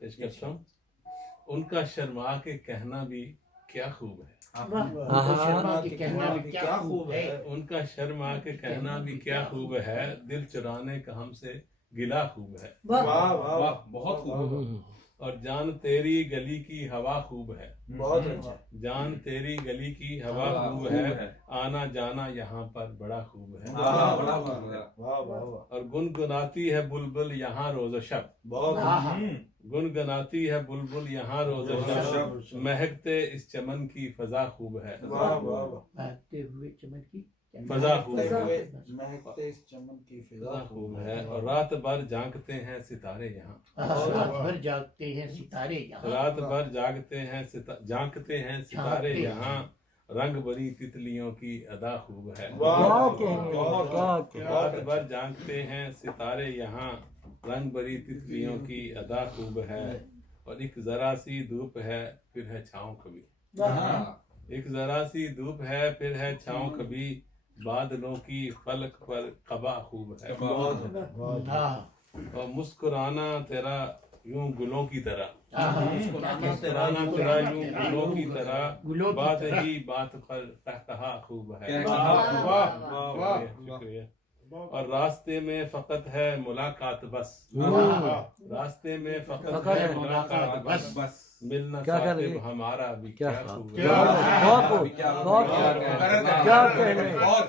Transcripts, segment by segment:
पेश करता हूँ। उनका शर्मा के कहना भी क्या खूब है। शर्मा के कहना भी क्या खूब है। उनका शर्मा के कहना भी क्या खूब है, दिल चुराने का हमसे गिला खूब है। वाह वाह वाह, बहुत खूब। और जान तेरी गली की हवा खूब है। बहुत अच्छा। जान तेरी गली की हवा खूब है, आना जाना यहाँ पर बड़ा खूब है। वाह वाह वाह। और गुनगुनाती है बुलबुल यहाँ रोज़ो शब। बहुत गुनगुनाती है बुलबुल यहाँ रोज़ो शब, महकते इस चमन की फजा खूब है। वाह वाह वाह। बहते हुए चमन की फजा खूब है। महकते इस चमन की फजा फिजा खूब है। और रात भर जागते हैं सितारे यहाँ। रात भर जागते हैं सितारे यहाँ। रात भर जागते हैं झांकते हैं सितारे झांकते यहाँ, रंग भरी तितलियों की अदा खूब है। रात भर जागते हैं सितारे यहाँ, रंग भरी तितलियों की अदा खूब है। और एक जरा सी धूप है फिर है छाँव कभी। एक जरा सी धूप है फिर है छाँव कभी, बादलों की फलक पर कबा खूब है। और मुस्कुराना तेरा यूं गुलों की तरह। मुस्कुराना तेरा यूं गुलों की तरह, बात ही बात पर कहकहा खूब है। शुक्रिया। और रास्ते में फकत है मुलाकात बस। रास्ते में फकत है मुलाकात बस, मिलना साकिब हमारा भी क्या खूब है।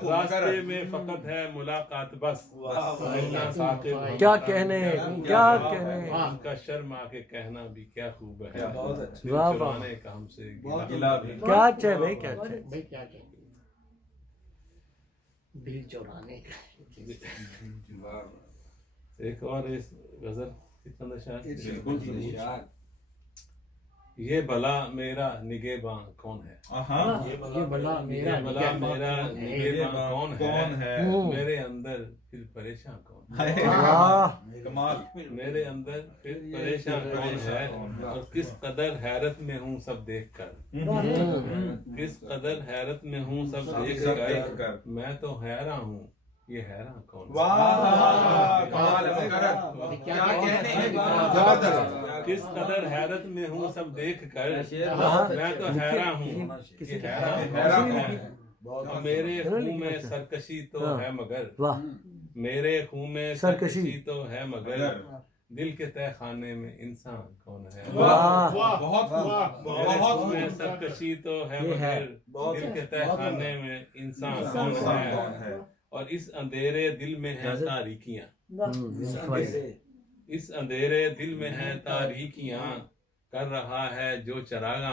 रास्ते में फकत है मुलाकात बस, मिलना साकिब क्या कहने, क्या कहने। उनका शर्मा के कहना भी क्या खूब है। वाह वाह। चुराने का हमसे गिला भी। क्या चाहिए भाई, क्या चाहिए। भाई क्या चाहिए। दिल चुराने का। एक और इस गजल कितना शायद। बिल्कुल। ये भला मेरा निगेबां कौन है। ये भला मेरा निगेबां कौन है, मेरे अंदर फिर परेशान कौन है। कमाल। मेरे अंदर फिर परेशान कौन है, और किस कदर हैरत में हूँ सब देख कर। किस कदर हैरत में हूँ सब देख कर, मैं तो हैरान हूँ ये हैरान कौन है। कमाल है। क्या कहने हैं। किस कदर हैरत में हूँ सब देख कर, मैं तो हैरान हूँ ये हैरान कौन है। मेरे खून में सरकशी तो है मगर, वाह। मेरे खून में सरकशी तो है मगर, दिल के तह खाने में इंसान कौन है। बहुत में सरकशी तो है मगर, दिल के तह खाने में इंसान कौन है। और इस अंधेरे दिल में है तारीकियां। इस अंधेरे दिल में है तारीकियां, कर रहा है जो चरागा।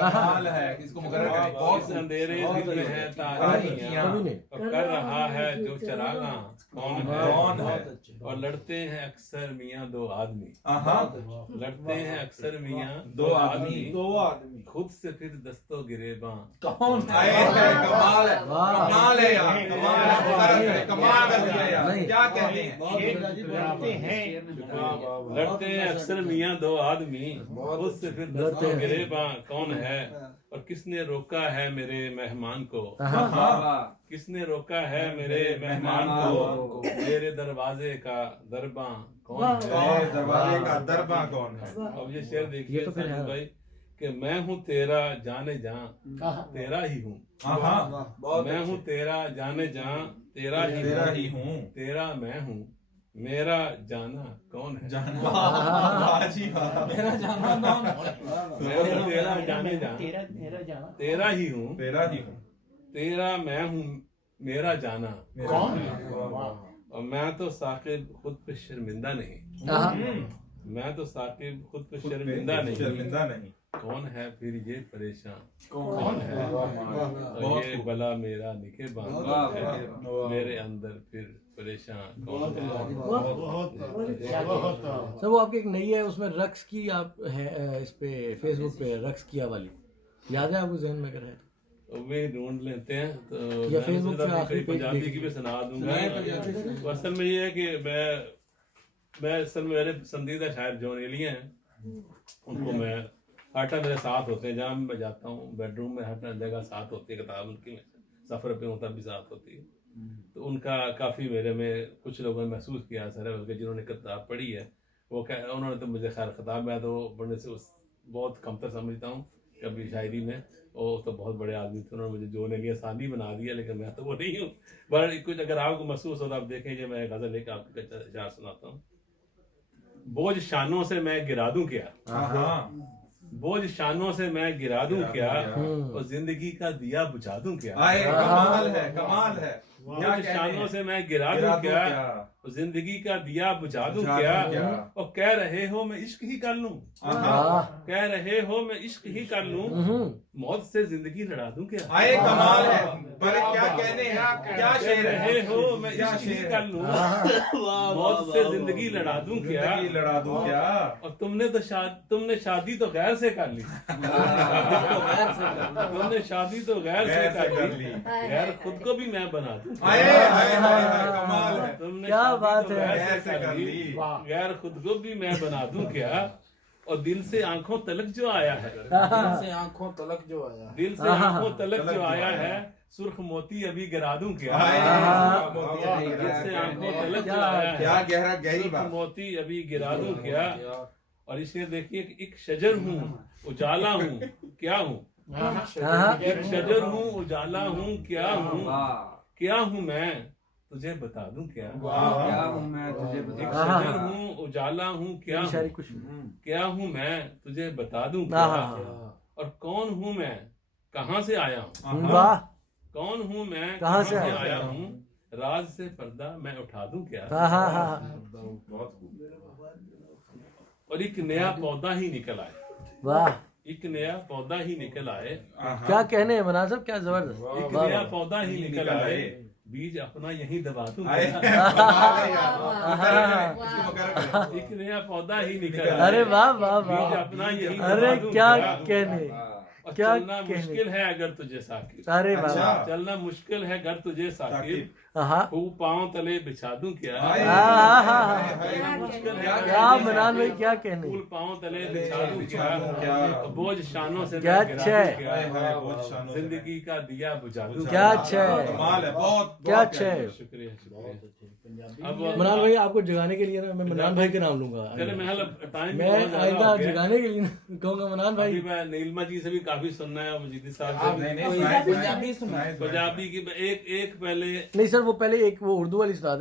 कमाल है। इसको मुकर्रर करें। इस अंधेरे दिल में है तारीकियां, और कर रहा है जो चरागा कौन है। और लड़ते हैं अक्सर मियाँ दो आदमी। लड़ते हैं अक्सर मियाँ दो आदमी, खुद से फिर दस्तो गिरेबां कौन है। कमाल है। कमाल है यार। कमाल है। मुकर्रर करें। कमाल कर दिया यार। क्या कहते हैं। लड़ते हैं अक्सर मियाँ दो आदमी, खुद से फिर दस्तो गिरेबां कौन है। और किसने रोका है मेरे मेहमान को। किसने रोका है मेरे मेहमान को, मेरे दरवाजे का दरबां कौन है। दरवाजे का दरबां कौन है। अब ये शेर देखिए संजू भाई, कि मैं हूँ तेरा जाने जान तेरा ही हूँ। मैं हूँ तेरा जाने जान तेरा ही हूँ। तेरा मैं हूँ मेरा जाना कौन है। मेरा जाना कौन है। मैं हूँ तेरा जाने जान तेरा जाना तेरा ही हूँ। तेरा मैं हूँ मेरा जाना कौन। और मैं तो साकिब खुद पे शर्मिंदा नहीं। मैं तो साकिब खुद पे शर्मिंदा नहीं। कौन है फिर ये परेशान कौन है। और ये भला मेरा निगहबां कौन है, मेरे अंदर फिर परेशान कौन है। सर वो आपकी एक नई है, उसमें रक्स की आप है इस पे फेसबुक पे रक्स किया वाली, याद है आपको जहन में अगर है तो। वे ढूंढ लेते हैं तो या फेसबुक पे आखिरी पेज पंजाबी की भी सुना दूंगा। असल में ये है कि मैं असल में मेरे पसंदीदा शायर जॉन एलिया हैं, उनको मैं हर टाइम मेरे साथ होते हैं। जहाँ मैं जाता हूँ बेडरूम में हर टाइम जगह साथ होती है, किताब उनकी सफ़र पे हूँ तब भी साथ होती है। तो उनका काफ़ी मेरे में कुछ लोगों ने महसूस किया असर है, बल्कि जिन्होंने किताब पढ़ी है उन्होंने तो मुझे खैर खिताब, मैं तो पढ़ने से बहुत कमतर समझता हूँ कभी शायरी में। वो तो बहुत बड़े आदमी थे, उन्होंने मुझे जो ने लिए आसानी बना दिया, लेकिन मैं तो वो नहीं हूँ। पर कुछ अगर आपको महसूस हो तो आप देखेंगे, मैं गजल लेकर आपको इशारा सुनाता हूँ। बोझ शानों से मैं गिरा दूं क्या, बोझ शानों से मैं गिरा दूं क्या, और जिंदगी का दिया बुझा दूं क्या। कमाल है, कमाल है। बोझ शानों से मैं गिरा दूं क्या, और जिंदगी का दिया बुझा दूं क्या, और कह रहे हो मैं इश्क ही कर लूं, कह रहे हो मैं इश्क ही कर लूं, मौत से जिंदगी लड़ा दूं क्या। आए कमाल है, पर क्या कहने हैं, क्या कह शेर रहे है, हो मैं इश्क ही कर लूं, मौत से जिंदगी लड़ा दूं क्या, जिंदगी लड़ा दूं क्या। और तुमने शादी तो गैर से कर ली, तुमने शादी तो गैर से कर ली, गैर खुद को भी मैं बना दूं। आए हाय हाय हाय, कमाल है। तुमने क्या शादी बात तो है। गैर से कर ली, गैर खुद को भी मैं बना दूं क्या। और दिल से आंखों तलक जो आया है, दिल से आंखों तलक जो आया, दिल से आंखों तलक जो आया है, सुर्ख मोती अभी गिरा दूं क्या। दिल से आंखों तलक जो आया है, क्या गहरा गहरी सुर्ख बात। मोती अभी गिरा दूं क्या। और इसे देखिए कि एक शजर हूँ, उजाला हूँ, क्या हूँ। एक शजर हूँ, उजाला हूँ, क्या हूँ, क्या हूँ मैं तुझे बता दूं क्या। क्या हूँ मैं तुझे एक बता, शजर हूँ, उजाला हूँ, क्या हूँ, कुछ क्या हूँ मैं तुझे बता दूं क्या। और कौन हूँ मैं, कहाँ से आया हूँ, वाह, कौन हूँ मैं, कहाँ से आया हूँ, राज से पर्दा मैं उठा दूं क्या। और एक नया पौधा ही निकल आए, वाह, एक नया पौधा ही निकल आए, क्या कहने हैं मना साहब, क्या जबरदस्त। एक नया पौधा ही निकल आए, बीज अपना यहीं दबा दूं आए क्या। एक नया पौधा ही निकल आए, अरे वाह वाह बीज वाह, अपना यहीं अरे दबा दूं क्या क्या। कहने, और क्या चलना कहने। मुश्किल है अगर तुझे साकिब, अरे अच्छा। वाह, चलना मुश्किल है अगर तुझे साकिब, हाँ, खूब पाँव तले बिछा दूं क्या। मुश्किल है क्या मनान भाई, क्या कहने। फूल पाँव तले बिछा दूं क्या, क्या। बोझ शानों से क्या मैं गिरा अच्छा है। दूं क्या, जिंदगी का दिया बुझा दूं क्या अच्छा है। कमाल है, बहुत क्या अच्छा है। शुक्रिया शुक्रिया। अब मनान भाई आपको जगाने के लिए ना मैं मनान भाई के नाम लूंगा। चले मैं टाइम मैं आइंदा जगाने के लिए ना कहूंगा मनान भाई। अभी मैं नीलमा जी से भी काफी सुनना है, और मजीदी साहब से नहीं, पंजाबी सुना, पंजाबी की एक पहले नहीं सर, वो पहले एक वो उर्दू वाली सुना दे।